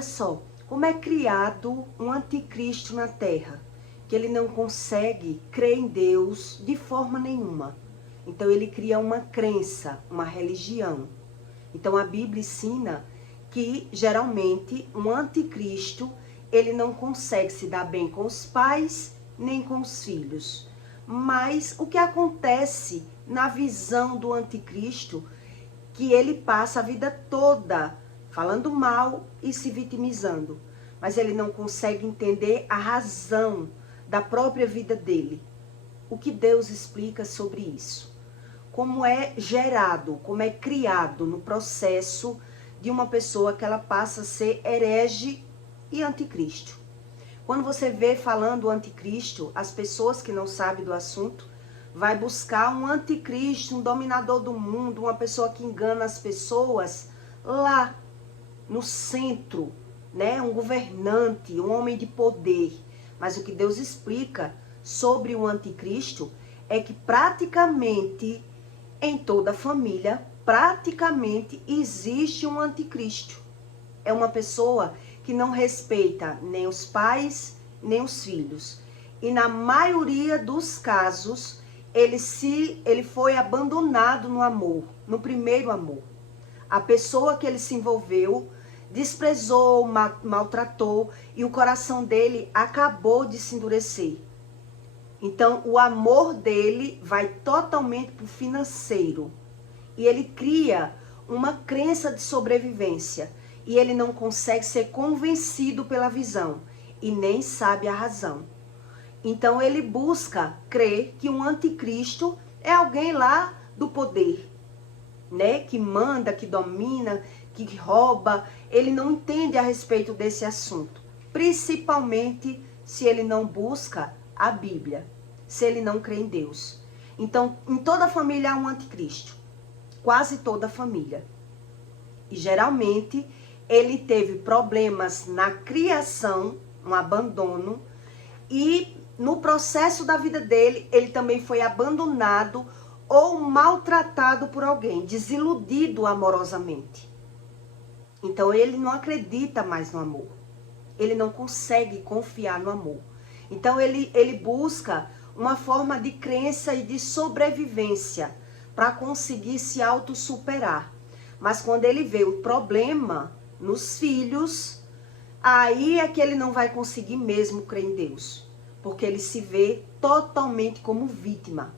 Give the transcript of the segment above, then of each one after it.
olha só, como é criado um anticristo na terra, que ele não consegue crer em Deus de forma nenhuma. Então ele cria uma crença, uma religião. Então a Bíblia ensina que geralmente um anticristo, ele não consegue se dar bem com os pais nem com os filhos. Mas o que acontece na visão do anticristo, que ele passa a vida toda falando mal e se vitimizando, mas ele não consegue entender a razão da própria vida dele. O que Deus explica sobre isso? Como é gerado, como é criado no processo de uma pessoa que ela passa a ser herege e anticristo. Quando você vê falando anticristo, as pessoas que não sabem do assunto vai buscar um anticristo, um dominador do mundo, uma pessoa que engana as pessoas lá no centro, né? Um governante, um homem de poder. Mas o que Deus explica sobre o anticristo é que praticamente em toda família, praticamente existe um anticristo. É uma pessoa que não respeita nem os pais, nem os filhos. E na maioria dos casos, ele foi abandonado no amor, no primeiro amor. A pessoa que ele se envolveu desprezou, maltratou e o coração dele acabou de se endurecer. Então, o amor dele vai totalmente para o financeiro. E ele cria uma crença de sobrevivência. E ele não consegue ser convencido pela visão. E nem sabe a razão. Então, ele busca crer que um anticristo é alguém lá do poder, né? Que manda, que domina, que rouba. Ele não entende a respeito desse assunto. Principalmente se ele não busca a Bíblia, se ele não crê em Deus. Então, em toda família há um anticristo. Quase toda família. E geralmente, ele teve problemas na criação, um abandono, e no processo da vida dele, ele também foi abandonado ou maltratado por alguém, desiludido amorosamente. Então, ele não acredita mais no amor. Ele não consegue confiar no amor. Então, ele busca uma forma de crença e de sobrevivência para conseguir se autossuperar. Mas quando ele vê o problema nos filhos, aí é que ele não vai conseguir mesmo crer em Deus. Porque ele se vê totalmente como vítima.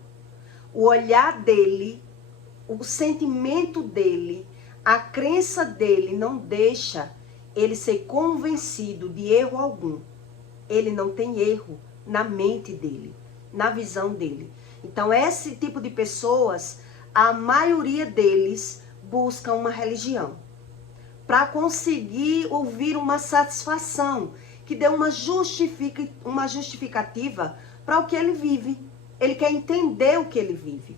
O olhar dele, o sentimento dele, a crença dele não deixa ele ser convencido de erro algum. Ele não tem erro na mente dele, na visão dele. Então, esse tipo de pessoas, a maioria deles busca uma religião para conseguir ouvir uma satisfação que dê uma justificativa para o que ele vive. Ele quer entender o que ele vive.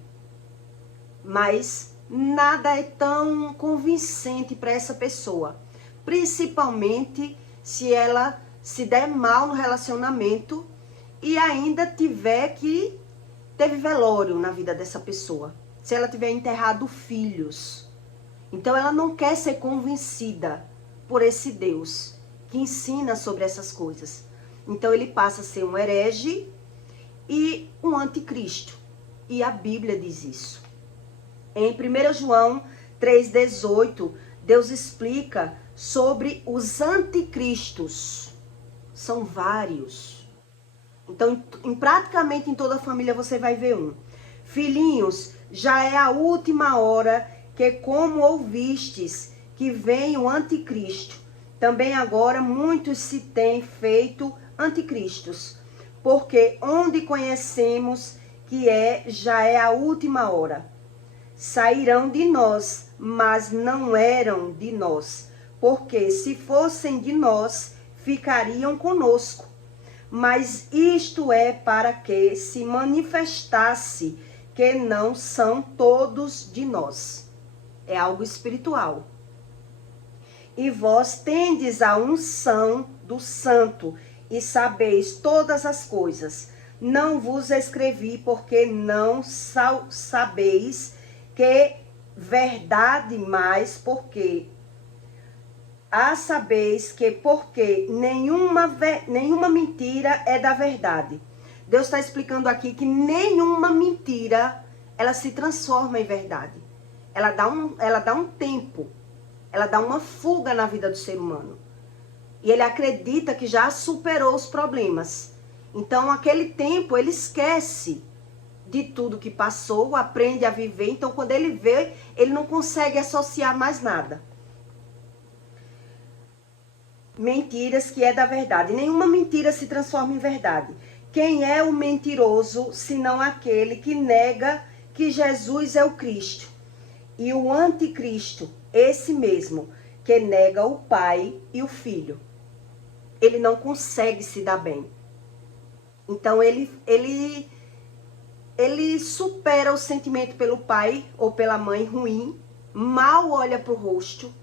Mas nada é tão convincente para essa pessoa. Principalmente se ela se der mal no relacionamento e ainda teve velório na vida dessa pessoa. Se ela tiver enterrado filhos. Então ela não quer ser convencida por esse Deus que ensina sobre essas coisas. Então ele passa a ser um herege e um anticristo. E a Bíblia diz isso. Em 1 João 3,18, Deus explica sobre os anticristos. São vários. Então, praticamente em toda a família você vai ver um. Filhinhos, já é a última hora que, como ouvistes, que vem o anticristo. Também agora muitos se têm feito anticristos. Porque onde conhecemos que já é a última hora. Sairão de nós, mas não eram de nós. Porque se fossem de nós, ficariam conosco. Mas isto é para que se manifestasse que não são todos de nós. É algo espiritual. E vós tendes a unção do Santo e sabeis todas as coisas. Não vos escrevi porque não sabeis que verdade, mas porque a sabeis que porque nenhuma mentira é da verdade. Deus está explicando aqui que nenhuma mentira, ela se transforma em verdade. Ela dá um tempo, ela dá uma fuga na vida do ser humano. E ele acredita que já superou os problemas. Então, aquele tempo, ele esquece de tudo que passou, aprende a viver. Então, quando ele vê, ele não consegue associar mais nada. Mentiras que é da verdade. Nenhuma mentira se transforma em verdade. Quem é o mentiroso, senão aquele que nega que Jesus é o Cristo? E o anticristo, esse mesmo, que nega o Pai e o Filho. Ele não consegue se dar bem. Então, ele supera o sentimento pelo pai ou pela mãe ruim, mal olha para o rosto.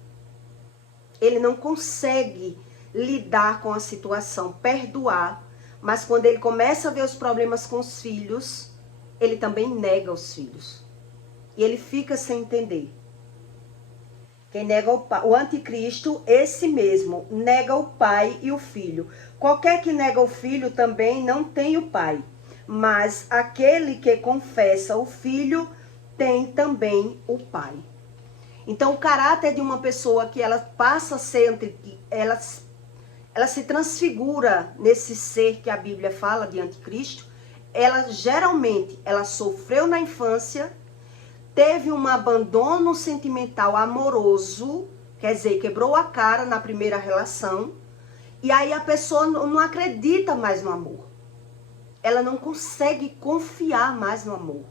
Ele não consegue lidar com a situação, perdoar. Mas quando ele começa a ver os problemas com os filhos, ele também nega os filhos. E ele fica sem entender. Quem nega o anticristo, esse mesmo, nega o pai e o filho. Qualquer que nega o filho também não tem o pai. Mas aquele que confessa o filho tem também o pai. Então, o caráter de uma pessoa que ela passa a ser, ela se transfigura nesse ser que a Bíblia fala de anticristo. Ela geralmente, ela sofreu na infância, teve um abandono sentimental amoroso, quer dizer, quebrou a cara na primeira relação, e aí a pessoa não acredita mais no amor. Ela não consegue confiar mais no amor.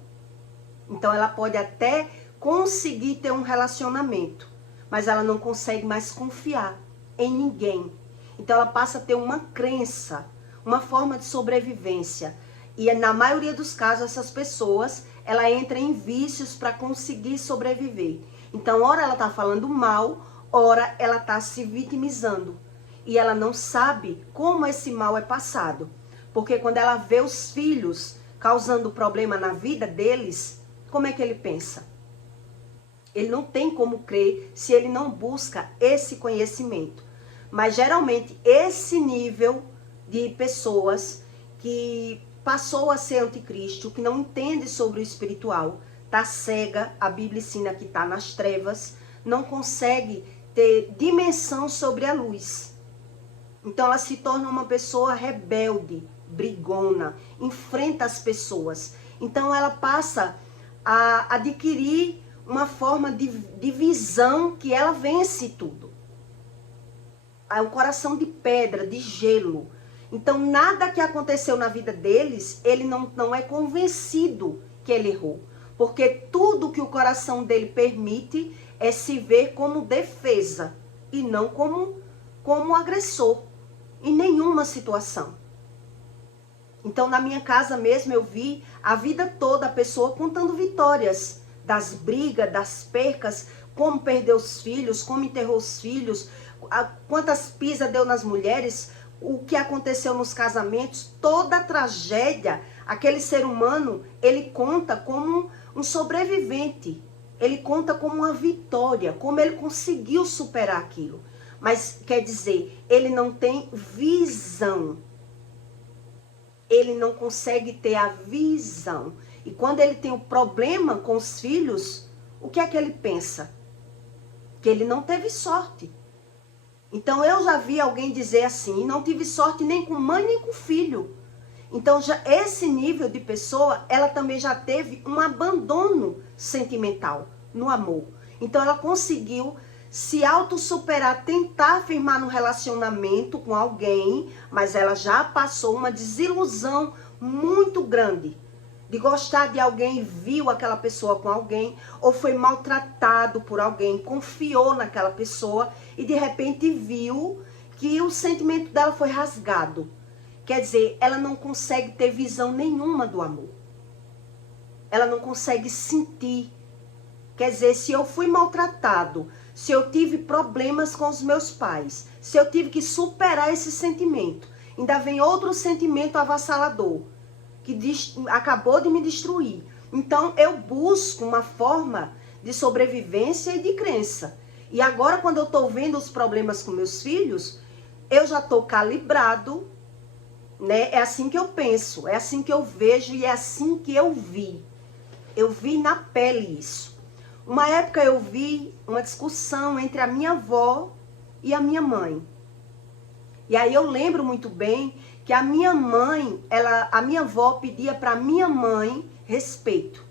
Então ela pode até conseguir ter um relacionamento, mas ela não consegue mais confiar em ninguém. Então ela passa a ter uma crença, uma forma de sobrevivência. E na maioria dos casos, essas pessoas, ela entra em vícios para conseguir sobreviver. Então, ora ela está falando mal, ora ela está se vitimizando. E ela não sabe como esse mal é passado. Porque quando ela vê os filhos causando problema na vida deles, como é que ele pensa? Ele não tem como crer se ele não busca esse conhecimento. Mas geralmente esse nível de pessoas que passou a ser anticristo, que não entende sobre o espiritual, está cega, a Bíblia ensina que está nas trevas, não consegue ter dimensão sobre a luz. Então ela se torna uma pessoa rebelde, brigona, enfrenta as pessoas. Então ela passa a adquirir uma forma de visão que ela vence tudo. É um coração de pedra, de gelo. Então nada que aconteceu na vida deles, ele não é convencido que ele errou. Porque tudo que o coração dele permite é se ver como defesa e não como agressor em nenhuma situação. Então na minha casa mesmo eu vi a vida toda a pessoa contando vitórias, das brigas, das percas, como perdeu os filhos, como enterrou os filhos, quantas pisas deu nas mulheres, o que aconteceu nos casamentos, toda a tragédia. Aquele ser humano, ele conta como um sobrevivente, ele conta como uma vitória, como ele conseguiu superar aquilo. Mas quer dizer, ele não tem visão. Ele não consegue ter a visão. E quando ele tem um problema com os filhos, o que é que ele pensa? Que ele não teve sorte. Então eu já vi alguém dizer assim, não tive sorte nem com mãe nem com filho. Então já esse nível de pessoa, ela também já teve um abandono sentimental no amor. Então ela conseguiu se autossuperar, tentar firmar um relacionamento com alguém, mas ela já passou uma desilusão muito grande. De gostar de alguém, viu aquela pessoa com alguém, ou foi maltratado por alguém, confiou naquela pessoa e de repente viu que o sentimento dela foi rasgado. Quer dizer, ela não consegue ter visão nenhuma do amor. Ela não consegue sentir. Quer dizer, se eu fui maltratado, se eu tive problemas com os meus pais, se eu tive que superar esse sentimento, ainda vem outro sentimento avassalador, que acabou de me destruir. Então eu busco uma forma de sobrevivência e de crença. E agora, quando eu estou vendo os problemas com meus filhos, eu já estou calibrado, né? É assim que eu penso, é assim que eu vejo e é assim que eu vi. Eu vi na pele isso. Uma época eu vi uma discussão entre a minha avó e a minha mãe. E aí eu lembro muito bem que a minha mãe, a minha avó pedia para minha mãe respeito.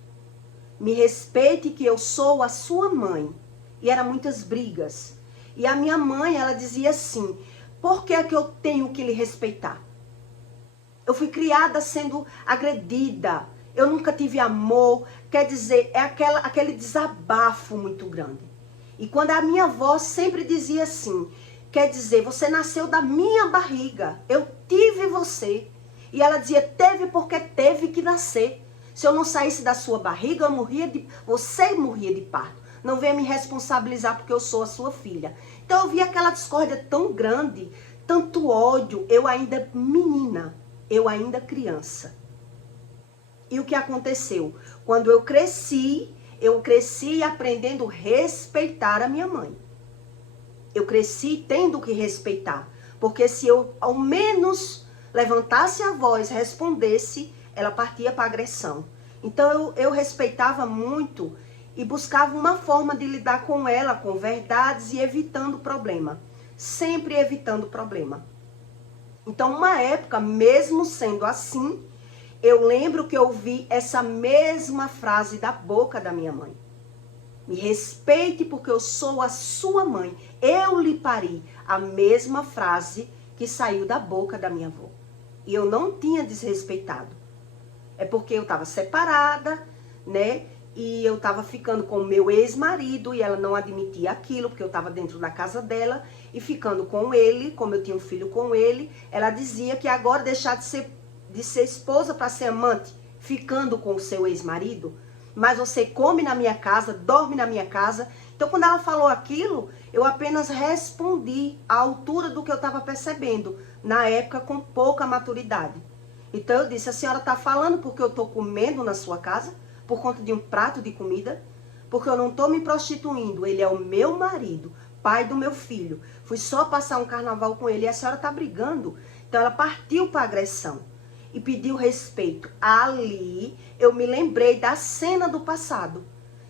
Me respeite que eu sou a sua mãe. E eram muitas brigas. E a minha mãe, ela dizia assim, por que é que eu tenho que lhe respeitar? Eu fui criada sendo agredida. Eu nunca tive amor. Quer dizer, é aquele desabafo muito grande. E quando a minha avó sempre dizia assim, quer dizer, você nasceu da minha barriga. Eu tive você. E ela dizia, teve porque teve que nascer. Se eu não saísse da sua barriga, você morria de parto. Não venha me responsabilizar porque eu sou a sua filha. Então eu vi aquela discórdia tão grande, tanto ódio, eu ainda menina, eu ainda criança. E o que aconteceu? Quando eu cresci aprendendo a respeitar a minha mãe. Eu cresci tendo que respeitar. Porque se eu ao menos levantasse a voz, respondesse, ela partia para agressão. Então eu respeitava muito e buscava uma forma de lidar com ela, com verdades e evitando problema. Sempre evitando problema. Então, uma época, mesmo sendo assim, eu lembro que eu ouvi essa mesma frase da boca da minha mãe. Me respeite porque eu sou a sua mãe. Eu lhe pari. A mesma frase que saiu da boca da minha avó. E eu não tinha desrespeitado. É porque eu estava separada, né? E eu estava ficando com o meu ex-marido e ela não admitia aquilo, porque eu estava dentro da casa dela. E ficando com ele, como eu tinha um filho com ele, ela dizia que agora deixar de ser esposa para ser amante, ficando com o seu ex-marido. Mas você come na minha casa, dorme na minha casa. Então, quando ela falou aquilo, eu apenas respondi à altura do que eu estava percebendo, na época com pouca maturidade. Então, eu disse, a senhora está falando porque eu estou comendo na sua casa, por conta de um prato de comida, porque eu não estou me prostituindo, ele é o meu marido, pai do meu filho. Fui só passar um carnaval com ele e a senhora está brigando. Então, ela partiu para a agressão e pediu respeito. Ali, eu me lembrei da cena do passado.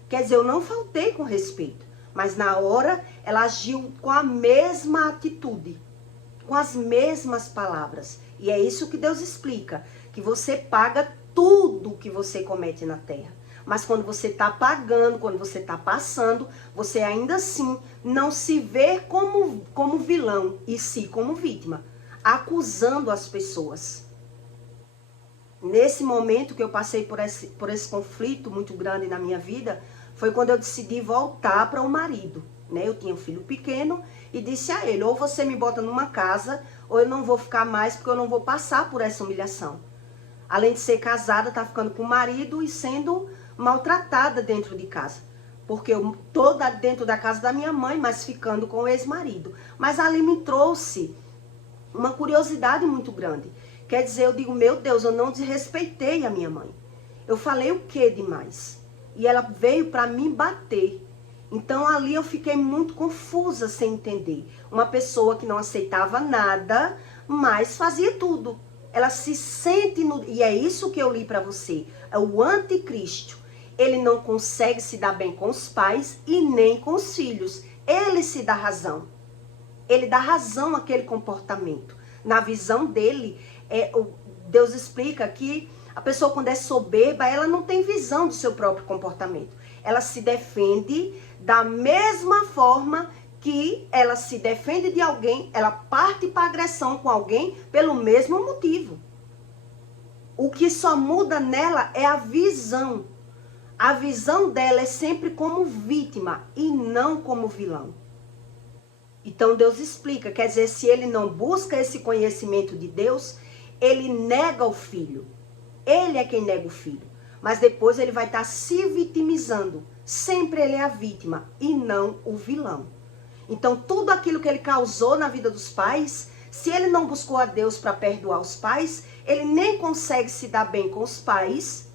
Quer dizer, eu não faltei com respeito, mas na hora ela agiu com a mesma atitude, com as mesmas palavras. E é isso que Deus explica, que você paga tudo que você comete na terra. Mas quando você está pagando, quando você está passando, você ainda assim não se vê como vilão, e sim como vítima, acusando as pessoas. Nesse momento que eu passei por esse conflito muito grande na minha vida, foi quando eu decidi voltar para o marido, né? Eu tinha um filho pequeno e disse a ele, ou você me bota numa casa, ou eu não vou ficar mais, porque eu não vou passar por essa humilhação. Além de ser casada, tá ficando com o marido e sendo maltratada dentro de casa. Porque eu tô dentro da casa da minha mãe, mas ficando com o ex-marido. Mas ali me trouxe uma curiosidade muito grande. Quer dizer, eu digo, meu Deus, eu não desrespeitei a minha mãe. Eu falei o que demais? E ela veio para me bater. Então ali eu fiquei muito confusa sem entender. Uma pessoa que não aceitava nada, mas fazia tudo. Ela se sente, e é isso que eu li para você, é o anticristo. Ele não consegue se dar bem com os pais e nem com os filhos. Ele se dá razão. Ele dá razão àquele comportamento. Na visão dele, Deus explica que a pessoa quando é soberba, ela não tem visão do seu próprio comportamento. Ela se defende da mesma forma que ela se defende de alguém, ela parte para agressão com alguém pelo mesmo motivo. O que só muda nela é a visão. A visão dela é sempre como vítima e não como vilão. Então Deus explica, quer dizer, se ele não busca esse conhecimento de Deus, ele nega o filho. Ele é quem nega o filho. Mas depois ele vai estar se vitimizando. Sempre ele é a vítima e não o vilão. Então tudo aquilo que ele causou na vida dos pais, se ele não buscou a Deus para perdoar os pais, ele nem consegue se dar bem com os pais.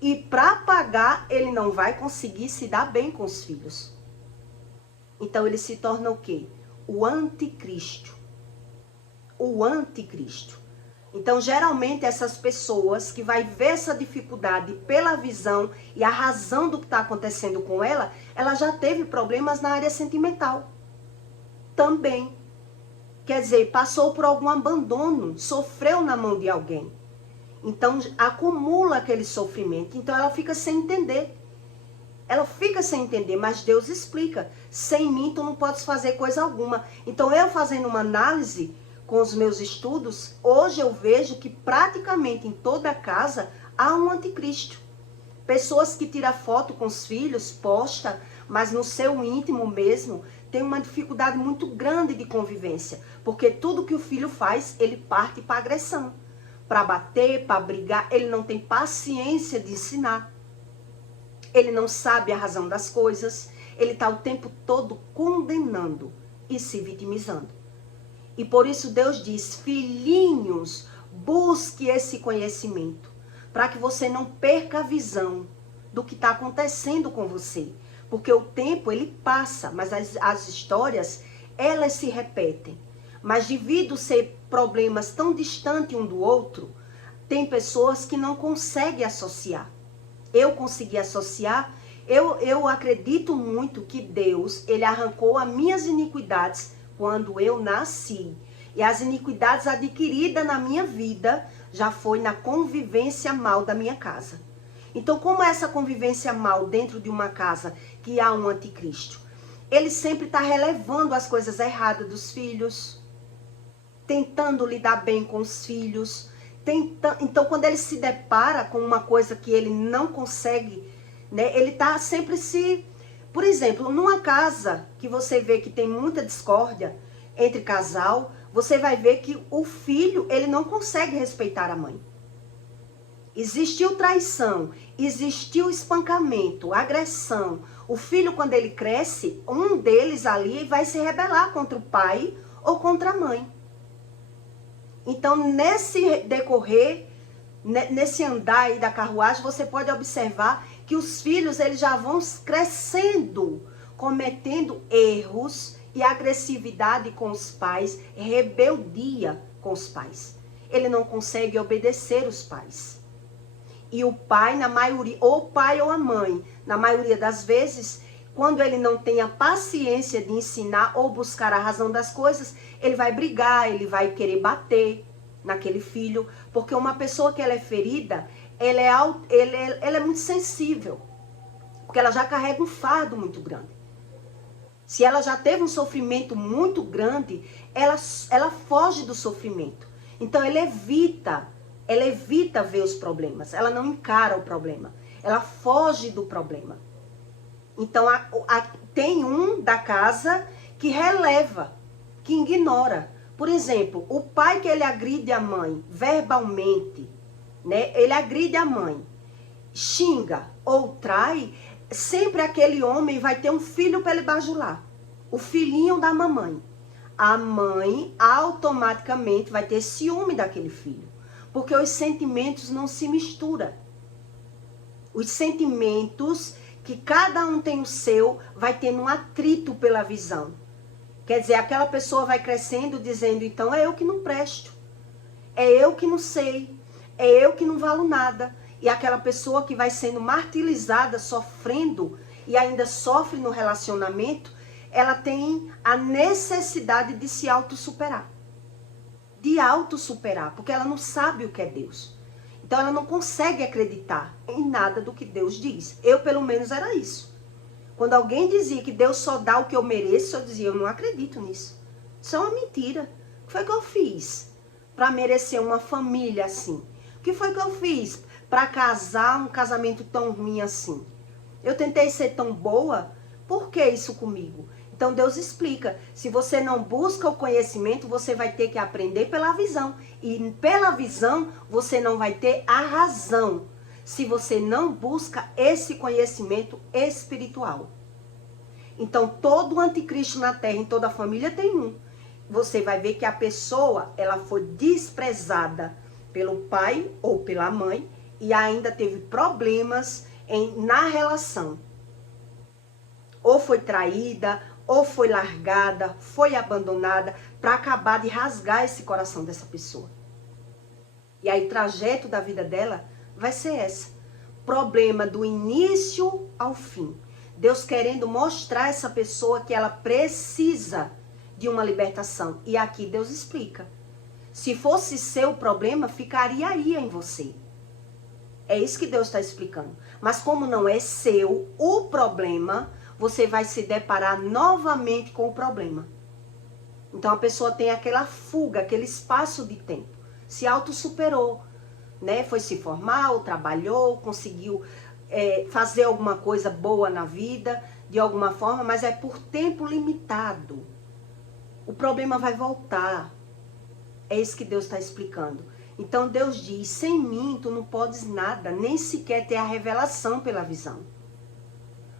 E para pagar, ele não vai conseguir se dar bem com os filhos. Então ele se torna o quê? O anticristo. O anticristo. Então, geralmente, essas pessoas que vai ver essa dificuldade pela visão e a razão do que está acontecendo com ela, ela já teve problemas na área sentimental. Também. Quer dizer, passou por algum abandono, sofreu na mão de alguém. Então, acumula aquele sofrimento. Então, ela fica sem entender. Ela fica sem entender, mas Deus explica. Sem mim, tu não podes fazer coisa alguma. Então, eu fazendo uma análise com os meus estudos, hoje eu vejo que praticamente em toda a casa há um anticristo. Pessoas que tiram foto com os filhos, posta, mas no seu íntimo mesmo, tem uma dificuldade muito grande de convivência. Porque tudo que o filho faz, ele parte para agressão. Para bater, para brigar, ele não tem paciência de ensinar. Ele não sabe a razão das coisas. Ele está o tempo todo condenando e se vitimizando. E por isso Deus diz, filhinhos, busque esse conhecimento, para que você não perca a visão do que está acontecendo com você. Porque o tempo, ele passa, mas as histórias, elas se repetem. Mas devido ser problemas tão distantes um do outro, tem pessoas que não conseguem associar. Eu consegui associar, eu acredito muito que Deus, ele arrancou as minhas iniquidades quando eu nasci. E as iniquidades adquiridas na minha vida já foi na convivência mal da minha casa. Então, como é essa convivência mal dentro de uma casa que há um anticristo? Ele sempre está relevando as coisas erradas dos filhos, tentando lidar bem com os filhos. Então, quando ele se depara com uma coisa que ele não consegue, né, ele está sempre se... Por exemplo, numa casa que você vê que tem muita discórdia entre casal, você vai ver que o filho, ele não consegue respeitar a mãe. Existiu traição, existiu espancamento, agressão. O filho, quando ele cresce, um deles ali vai se rebelar contra o pai ou contra a mãe. Então, nesse decorrer, nesse andar aí da carruagem, você pode observar que os filhos, eles já vão crescendo, cometendo erros e agressividade com os pais, rebeldia com os pais. Ele não consegue obedecer os pais. E o pai, na maioria, ou o pai ou a mãe, na maioria das vezes, quando ele não tem a paciência de ensinar ou buscar a razão das coisas, ele vai brigar, ele vai querer bater naquele filho, porque uma pessoa que ela é ferida, ela é muito sensível, porque ela já carrega um fardo muito grande. Se ela já teve um sofrimento muito grande, ela foge do sofrimento. Então ela evita ver os problemas, ela não encara o problema, ela foge do problema. Então tem um da casa que releva, que ignora. Por exemplo, o pai que ele agride a mãe verbalmente, né? Ele agride a mãe, xinga ou trai, sempre aquele homem vai ter um filho para ele bajular, o filhinho da mamãe. A mãe automaticamente vai ter ciúme daquele filho, porque os sentimentos não se misturam. Os sentimentos, que cada um tem o seu, vai tendo um atrito pela visão. Quer dizer, aquela pessoa vai crescendo dizendo, então é eu que não presto, é eu que não sei, é eu que não valo nada. E aquela pessoa que vai sendo martirizada, sofrendo, e ainda sofre no relacionamento, ela tem a necessidade de se autossuperar. De autossuperar, porque ela não sabe o que é Deus. Então ela não consegue acreditar em nada do que Deus diz. Eu, pelo menos, era isso. Quando alguém dizia que Deus só dá o que eu mereço, eu dizia, eu não acredito nisso. Isso é uma mentira. O que foi que eu fiz para merecer uma família assim? O que foi que eu fiz para casar um casamento tão ruim assim? Eu tentei ser tão boa, por que isso comigo? Então Deus explica, se você não busca o conhecimento, você vai ter que aprender pela visão. E pela visão, você não vai ter a razão, se você não busca esse conhecimento espiritual. Então todo anticristo na terra, em toda a família tem um. Você vai ver que a pessoa, ela foi desprezada pelo pai ou pela mãe e ainda teve problemas na relação. Ou foi traída, ou foi largada, foi abandonada, para acabar de rasgar esse coração dessa pessoa. E aí o trajeto da vida dela vai ser essa. Problema do início ao fim. Deus querendo mostrar a essa pessoa que ela precisa de uma libertação. E aqui Deus explica. Se fosse seu problema, ficaria aí em você. É isso que Deus está explicando. Mas como não é seu o problema, você vai se deparar novamente com o problema. Então a pessoa tem aquela fuga, aquele espaço de tempo. Se autossuperou, né? Foi se formar, ou trabalhou, conseguiu fazer alguma coisa boa na vida, de alguma forma, mas é por tempo limitado. O problema vai voltar. É isso que Deus está explicando. Então Deus diz, sem mim tu não podes nada, nem sequer ter a revelação pela visão.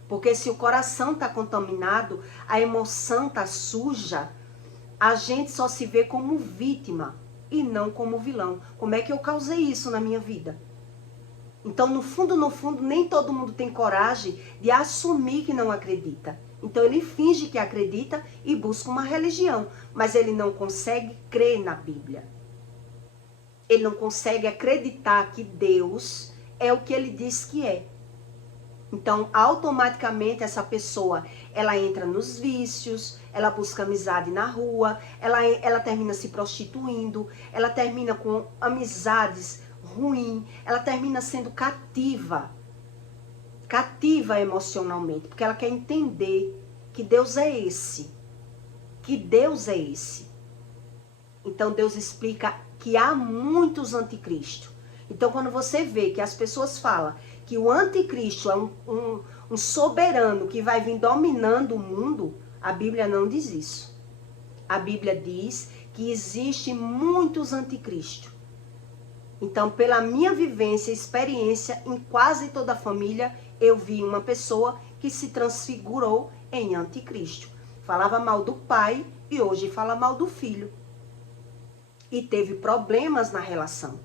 Porque se o coração está contaminado, a emoção está suja, a gente só se vê como vítima e não como vilão. Como é que eu causei isso na minha vida? Então, no fundo, nem todo mundo tem coragem de assumir que não acredita. Então, ele finge que acredita e busca uma religião, mas ele não consegue crer na Bíblia. Ele não consegue acreditar que Deus é o que ele diz que é. Então, automaticamente, essa pessoa, ela entra nos vícios, ela busca amizade na rua, ela termina se prostituindo, ela termina com amizades ruins, ela termina sendo cativa emocionalmente, porque ela quer entender que Deus é esse, Então, Deus explica que há muitos anticristos. Então, quando você vê que as pessoas falam que o anticristo é um soberano que vai vir dominando o mundo, a Bíblia não diz isso. A Bíblia diz que existem muitos anticristos. Então, pela minha vivência e experiência, em quase toda a família, eu vi uma pessoa que se transfigurou em anticristo. Falava mal do pai e hoje fala mal do filho. E teve problemas na relação.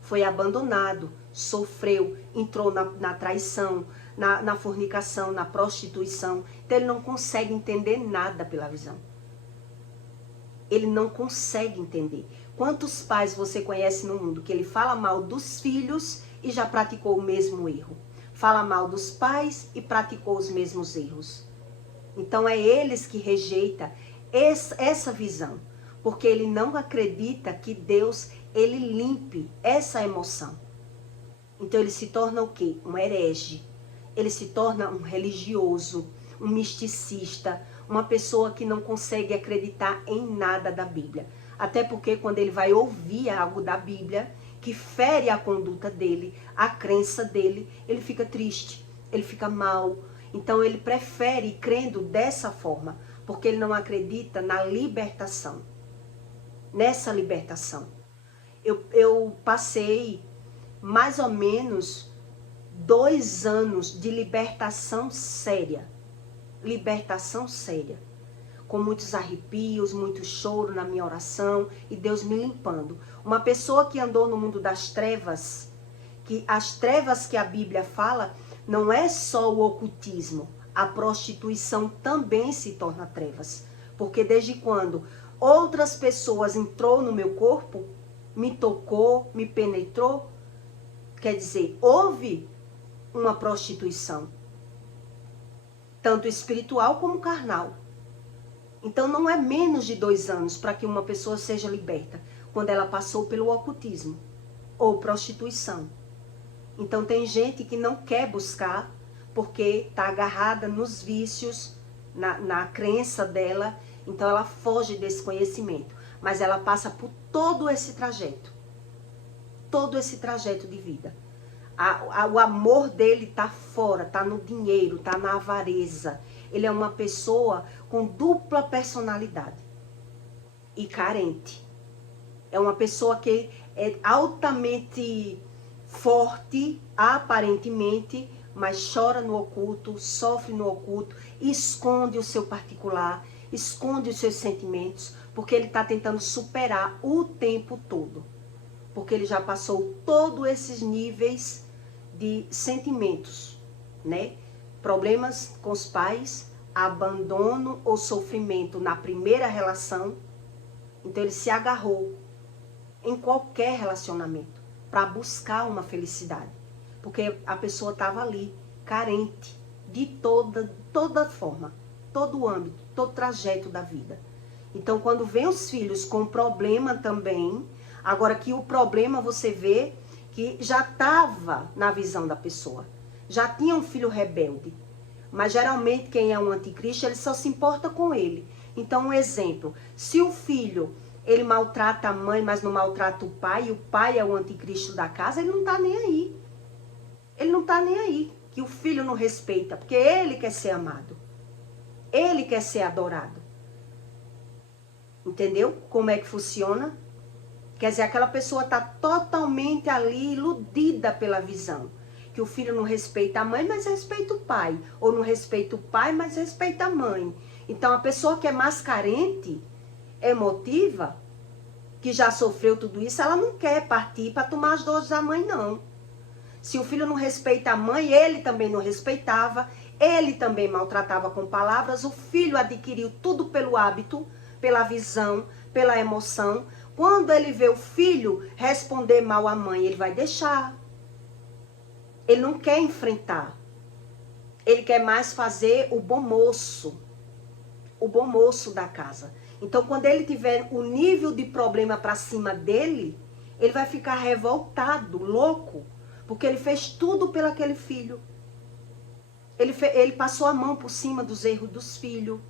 Foi abandonado, sofreu, entrou na traição, na fornicação, na prostituição. Então ele não consegue entender nada pela visão. Ele não consegue entender. Quantos pais você conhece no mundo que ele fala mal dos filhos e já praticou o mesmo erro? Fala mal dos pais e praticou os mesmos erros. Então é eles que rejeitam essa visão. Porque ele não acredita que Deus, ele limpe essa emoção. Então ele se torna o quê? Um herege. Ele se torna um religioso, um misticista, uma pessoa que não consegue acreditar em nada da Bíblia. Até porque quando ele vai ouvir algo da Bíblia, que fere a conduta dele, a crença dele, ele fica triste, ele fica mal. Então ele prefere ir crendo dessa forma, porque ele não acredita na libertação. Nessa libertação. Eu passei mais ou menos 2 anos de libertação séria. Libertação séria. Com muitos arrepios, muito choro na minha oração e Deus me limpando. Uma pessoa que andou no mundo das trevas, que as trevas que a Bíblia fala, não é só o ocultismo. A prostituição também se torna trevas. Porque desde quando outras pessoas entrou no meu corpo, me tocou, me penetrou, quer dizer, houve uma prostituição, tanto espiritual como carnal. Então não é menos de 2 anos para que uma pessoa seja liberta, quando ela passou pelo ocultismo ou prostituição. Então tem gente que não quer buscar, porque está agarrada nos vícios, na crença dela. Então ela foge desse conhecimento, mas ela passa por todo esse trajeto de vida. O amor dele está fora, está no dinheiro, está na avareza. Ele é uma pessoa com dupla personalidade e carente. É uma pessoa que é altamente forte, aparentemente, mas chora no oculto, sofre no oculto, esconde o seu particular, esconde os seus sentimentos, porque ele está tentando superar o tempo todo. Porque ele já passou todos esses níveis de sentimentos, né? Problemas com os pais, abandono ou sofrimento na primeira relação, então ele se agarrou em qualquer relacionamento para buscar uma felicidade. Porque a pessoa estava ali, carente de toda forma, todo o âmbito, todo o trajeto da vida. Então, quando vem os filhos com problema também, agora que o problema você vê que já estava na visão da pessoa, já tinha um filho rebelde. Mas geralmente quem é um anticristo, ele só se importa com ele. Então, um exemplo, se o filho, ele maltrata a mãe, mas não maltrata o pai, e o pai é o anticristo da casa, ele não está nem aí. Ele não está nem aí, que o filho não respeita, porque ele quer ser amado. Ele quer ser adorado. Entendeu como é que funciona? Quer dizer, aquela pessoa está totalmente ali, iludida pela visão. Que o filho não respeita a mãe, mas respeita o pai. Ou não respeita o pai, mas respeita a mãe. Então, a pessoa que é mais carente, emotiva, que já sofreu tudo isso, ela não quer partir para tomar as dores da mãe, não. Se o filho não respeita a mãe, ele também não respeitava, ele também maltratava com palavras, o filho adquiriu tudo pelo hábito, pela visão, pela emoção. Quando ele vê o filho responder mal à mãe, ele vai deixar. Ele não quer enfrentar. Ele quer mais fazer o bom moço da casa. Então, quando ele tiver o nível de problema para cima dele, ele vai ficar revoltado, louco, porque ele fez tudo pelo aquele filho. Ele passou a mão por cima dos erros dos filhos,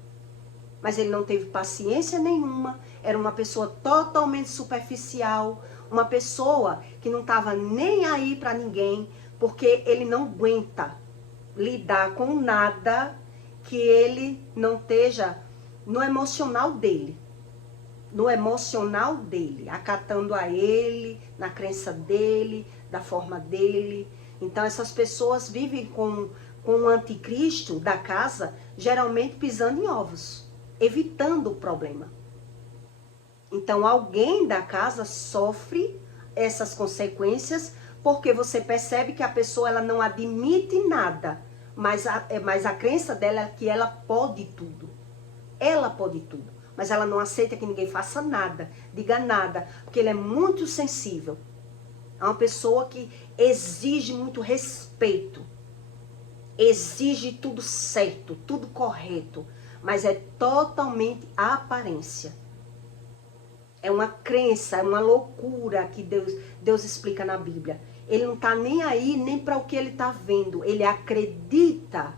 mas ele não teve paciência nenhuma. Era uma pessoa totalmente superficial, uma pessoa que não estava nem aí para ninguém, porque ele não aguenta lidar com nada que ele não esteja no emocional dele. No emocional dele, acatando a ele, na crença dele, da forma dele. Então essas pessoas vivem com o anticristo da casa, geralmente pisando em ovos, evitando o problema. Então alguém da casa sofre essas consequências, porque você percebe que a pessoa ela não admite nada, mas a crença dela é que ela pode tudo. Ela pode tudo, mas ela não aceita que ninguém faça nada, diga nada, porque ele é muito sensível. É uma pessoa que exige muito respeito, exige tudo certo, tudo correto, mas é totalmente a aparência. É uma crença, é uma loucura que Deus explica na Bíblia. Ele não está nem aí, nem para o que ele está vendo. Ele acredita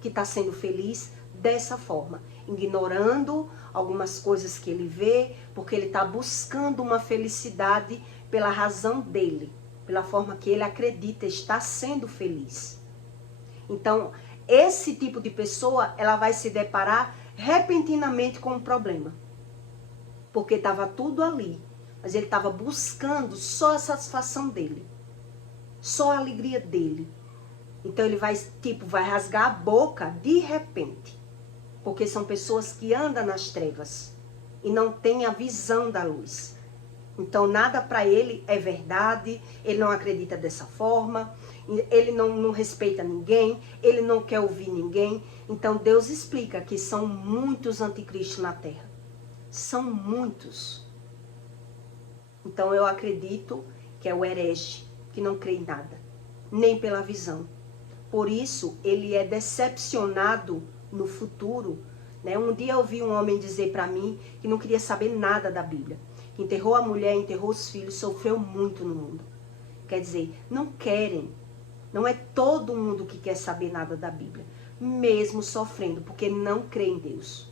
que está sendo feliz dessa forma, ignorando algumas coisas que ele vê, porque ele está buscando uma felicidade pela razão dele, pela forma que ele acredita estar sendo feliz. Então, esse tipo de pessoa, ela vai se deparar repentinamente com um problema. Porque estava tudo ali, mas ele estava buscando só a satisfação dele, só a alegria dele. Então ele vai rasgar a boca de repente, porque são pessoas que andam nas trevas e não têm a visão da luz. Então nada para ele é verdade, ele não acredita dessa forma, ele não respeita ninguém, ele não quer ouvir ninguém. Então Deus explica que são muitos anticristos na terra. São muitos. Então eu acredito que é o herege, que não crê em nada, nem pela visão. Por isso ele é decepcionado no futuro. Né? Um dia eu ouvi um homem dizer para mim que não queria saber nada da Bíblia. Que enterrou a mulher, enterrou os filhos, sofreu muito no mundo. Quer dizer, não querem. Não é todo mundo que quer saber nada da Bíblia. Mesmo sofrendo, porque não crê em Deus.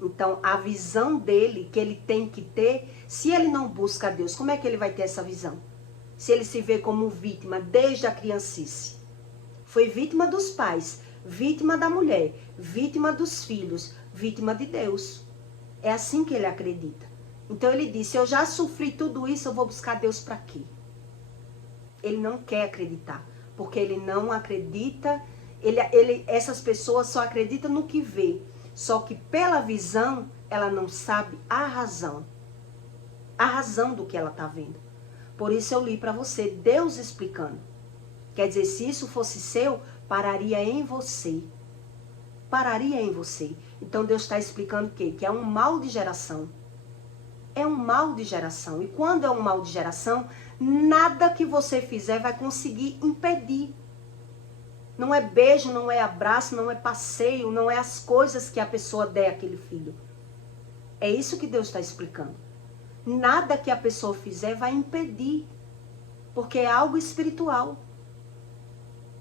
Então, a visão dele, que ele tem que ter, se ele não busca a Deus, como é que ele vai ter essa visão? Se ele se vê como vítima desde a criancice. Foi vítima dos pais, vítima da mulher, vítima dos filhos, vítima de Deus. É assim que ele acredita. Então ele disse, eu já sofri tudo isso, eu vou buscar Deus para quê? Ele não quer acreditar, porque ele não acredita, essas pessoas só acreditam no que vê. Só que pela visão, ela não sabe a razão do que ela está vendo. Por isso eu li para você, Deus explicando. Quer dizer, se isso fosse seu, pararia em você. pararia em você. Então Deus está explicando o quê? Que é um mal de geração. É um mal de geração. E quando é um mal de geração, nada que você fizer vai conseguir impedir. Não é beijo, não é abraço, não é passeio, não é as coisas que a pessoa der àquele filho. É isso que Deus está explicando. Nada que a pessoa fizer vai impedir, porque é algo espiritual.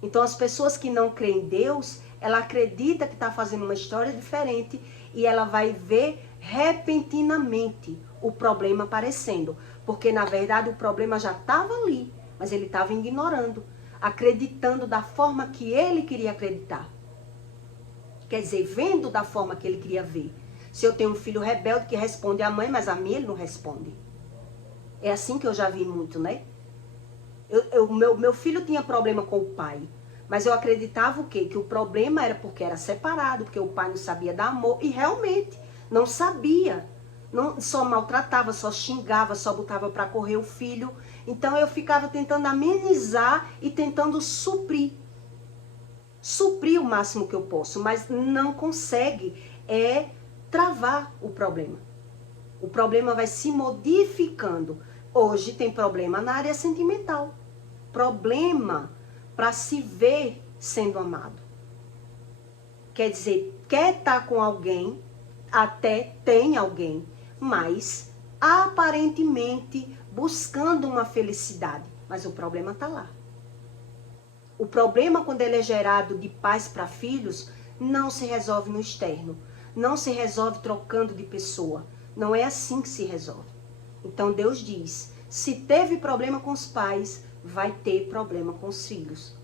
Então as pessoas que não creem em Deus, ela acredita que está fazendo uma história diferente e ela vai ver repentinamente o problema aparecendo. Porque na verdade o problema já estava ali, mas ele estava ignorando, acreditando da forma que ele queria acreditar. Quer dizer, vendo da forma que ele queria ver. Se eu tenho um filho rebelde que responde à mãe, mas a mim ele não responde. É assim que eu já vi muito, né? Meu filho tinha problema com o pai, mas eu acreditava o quê? Que o problema era porque era separado, porque o pai não sabia dar amor, e realmente não sabia. Não, só maltratava, só xingava, só botava para correr o filho. Então eu ficava tentando amenizar e tentando suprir o máximo que eu posso, mas não consegue travar o problema. O problema vai se modificando. Hoje tem problema na área sentimental. Problema para se ver sendo amado. Quer dizer, quer estar com alguém, até tem alguém, mas aparentemente buscando uma felicidade. Mas o problema está lá. O problema, quando ele é gerado de pais para filhos, não se resolve no externo. Não se resolve trocando de pessoa. Não é assim que se resolve. Então Deus diz, se teve problema com os pais, vai ter problema com os filhos.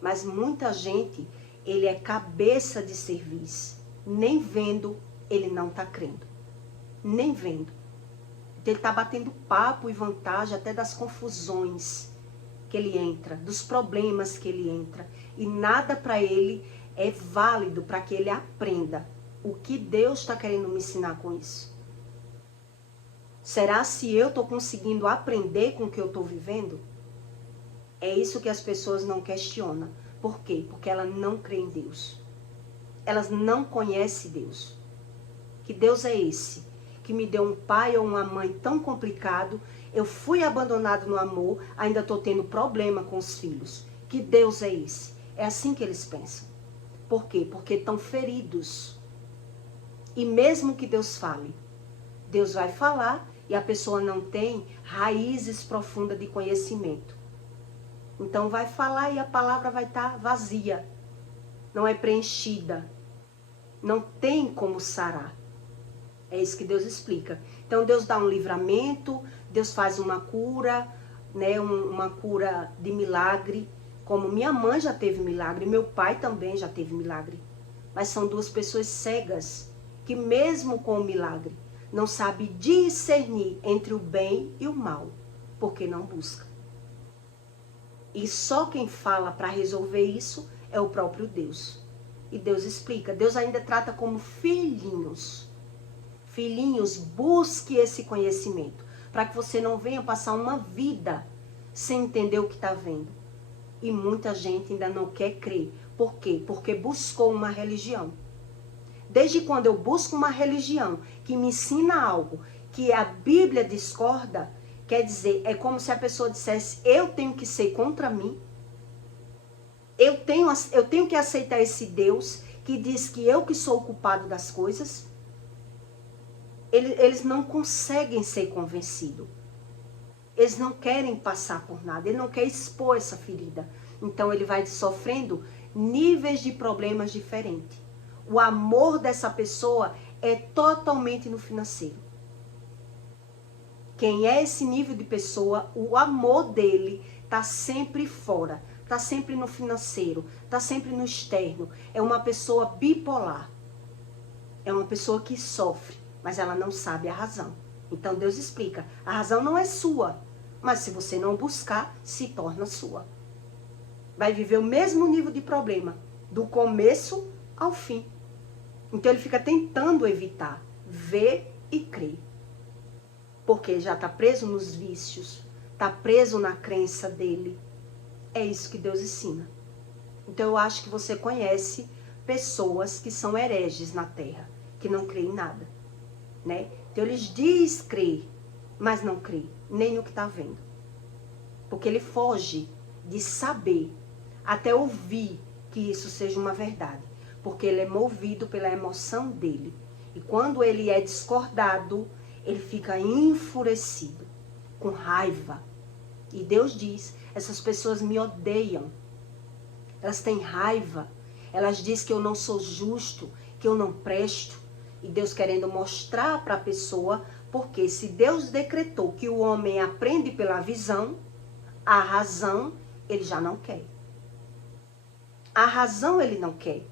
Mas muita gente, ele é cabeça de serviço. Nem vendo, ele não está crendo. Nem vendo. Ele está batendo papo e vantagem até das confusões que ele entra, dos problemas que ele entra. E nada para ele é válido para que ele aprenda o que Deus está querendo me ensinar com isso. Será se eu estou conseguindo aprender com o que eu estou vivendo? É isso que as pessoas não questionam. Por quê? Porque elas não creem em Deus. Elas não conhecem Deus. Que Deus é esse? Que me deu um pai ou uma mãe tão complicado, eu fui abandonado no amor, ainda estou tendo problema com os filhos. Que Deus é esse? É assim que eles pensam. Por quê? Porque estão feridos. E mesmo que Deus fale, Deus vai falar e a pessoa não tem raízes profundas de conhecimento. Então vai falar e a palavra vai estar vazia. Não é preenchida. Não tem como sarar. É isso que Deus explica. Então Deus dá um livramento, Deus faz uma cura, né, uma cura de milagre. Como minha mãe já teve milagre, meu pai também já teve milagre. Mas são duas pessoas cegas, que mesmo com o milagre, não sabe discernir entre o bem e o mal, porque não busca. E só quem fala para resolver isso é o próprio Deus. E Deus explica, Deus ainda trata como filhinhos. Filhinhos, busque esse conhecimento, para que você não venha passar uma vida sem entender o que está vendo. E muita gente ainda não quer crer. Por quê? Porque buscou uma religião. Desde quando eu busco uma religião que me ensina algo que a Bíblia discorda, quer dizer, é como se a pessoa dissesse, eu tenho que ser contra mim. Eu tenho que aceitar esse Deus que diz que eu que sou o culpado das coisas. Eles não conseguem ser convencidos. Eles não querem passar por nada. Ele não quer expor essa ferida. Então ele vai sofrendo níveis de problemas diferentes. O amor dessa pessoa é totalmente no financeiro. Quem é esse nível de pessoa, o amor dele está sempre fora. Está sempre no financeiro. Está sempre no externo. É uma pessoa bipolar. É uma pessoa que sofre, mas ela não sabe a razão. Então Deus explica, a razão não é sua, mas se você não buscar, se torna sua. Vai viver o mesmo nível de problema, do começo ao fim. Então ele fica tentando evitar, ver e crer. Porque já está preso nos vícios, está preso na crença dele. É isso que Deus ensina. Então eu acho que você conhece pessoas que são hereges na terra, que não creem em nada, né? Então eles diz crer, mas não crê, nem no que está vendo. Porque ele foge de saber, até ouvir que isso seja uma verdade. Porque ele é movido pela emoção dele. E quando ele é discordado, ele fica enfurecido, com raiva. E Deus diz, essas pessoas me odeiam. Elas têm raiva. Elas dizem que eu não sou justo, que eu não presto. E Deus querendo mostrar para a pessoa, porque se Deus decretou que o homem aprende pela visão, a razão ele já não quer. A razão ele não quer.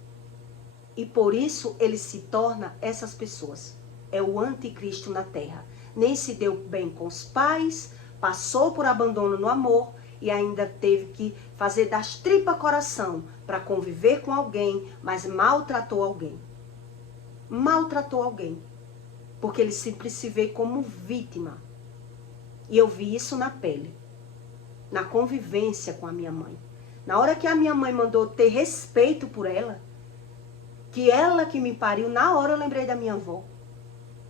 E por isso ele se torna essas pessoas. É o anticristo na terra. Nem se deu bem com os pais, passou por abandono no amor e ainda teve que fazer das tripas coração para conviver com alguém, mas maltratou alguém. Maltratou alguém. Porque ele sempre se vê como vítima. E eu vi isso na pele. Na convivência com a minha mãe. Na hora que a minha mãe mandou ter respeito por ela, que ela que me pariu, na hora eu lembrei da minha avó.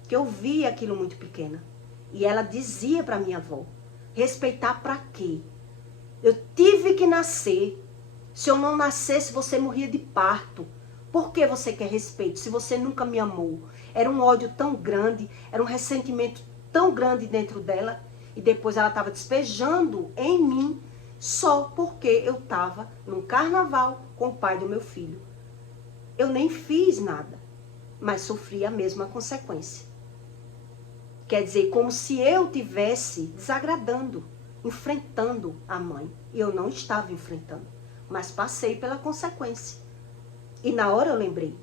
Que eu vi aquilo muito pequena. E ela dizia para minha avó, respeitar para quê? Eu tive que nascer. Se eu não nascesse, você morria de parto. Por que você quer respeito se você nunca me amou? Era um ódio tão grande, era um ressentimento tão grande dentro dela. E depois ela estava despejando em mim só porque eu estava num carnaval com o pai do meu filho. Eu nem fiz nada, mas sofri a mesma consequência. Quer dizer, como se eu tivesse desagradando, enfrentando a mãe. E eu não estava enfrentando, mas passei pela consequência. E na hora eu lembrei.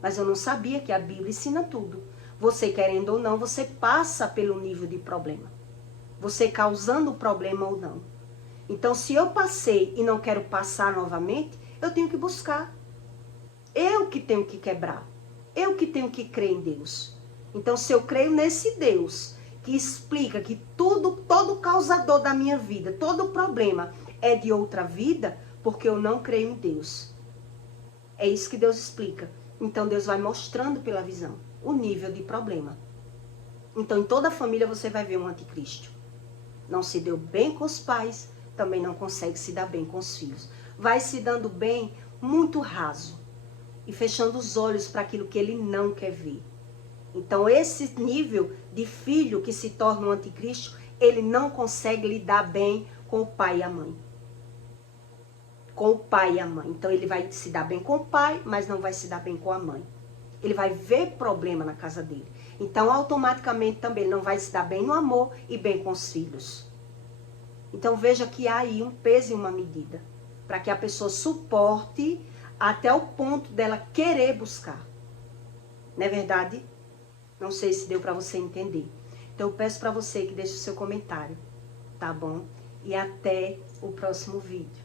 Mas eu não sabia que a Bíblia ensina tudo. Você querendo ou não, você passa pelo nível de problema. Você causando o problema ou não. Então, se eu passei e não quero passar novamente, eu tenho que buscar. Eu que tenho que quebrar. Eu que tenho que crer em Deus. Então, se eu creio nesse Deus, que explica que todo causador da minha vida, todo problema é de outra vida, porque eu não creio em Deus. É isso que Deus explica. Então, Deus vai mostrando pela visão o nível de problema. Então, em toda a família você vai ver um anticristo. Não se deu bem com os pais, também não consegue se dar bem com os filhos. Vai se dando bem muito raso e fechando os olhos para aquilo que ele não quer ver. Então, esse nível de filho que se torna um anticristo, ele não consegue lidar bem com o pai e a mãe. Com o pai e a mãe. Então, ele vai se dar bem com o pai, mas não vai se dar bem com a mãe. Ele vai ver problema na casa dele. Então, automaticamente também ele não vai se dar bem no amor e bem com os filhos. Então, veja que há aí um peso e uma medida. Para que a pessoa suporte até o ponto dela querer buscar. Não é verdade? Não sei se deu para você entender. Então, eu peço para você que deixe o seu comentário, tá bom? E até o próximo vídeo.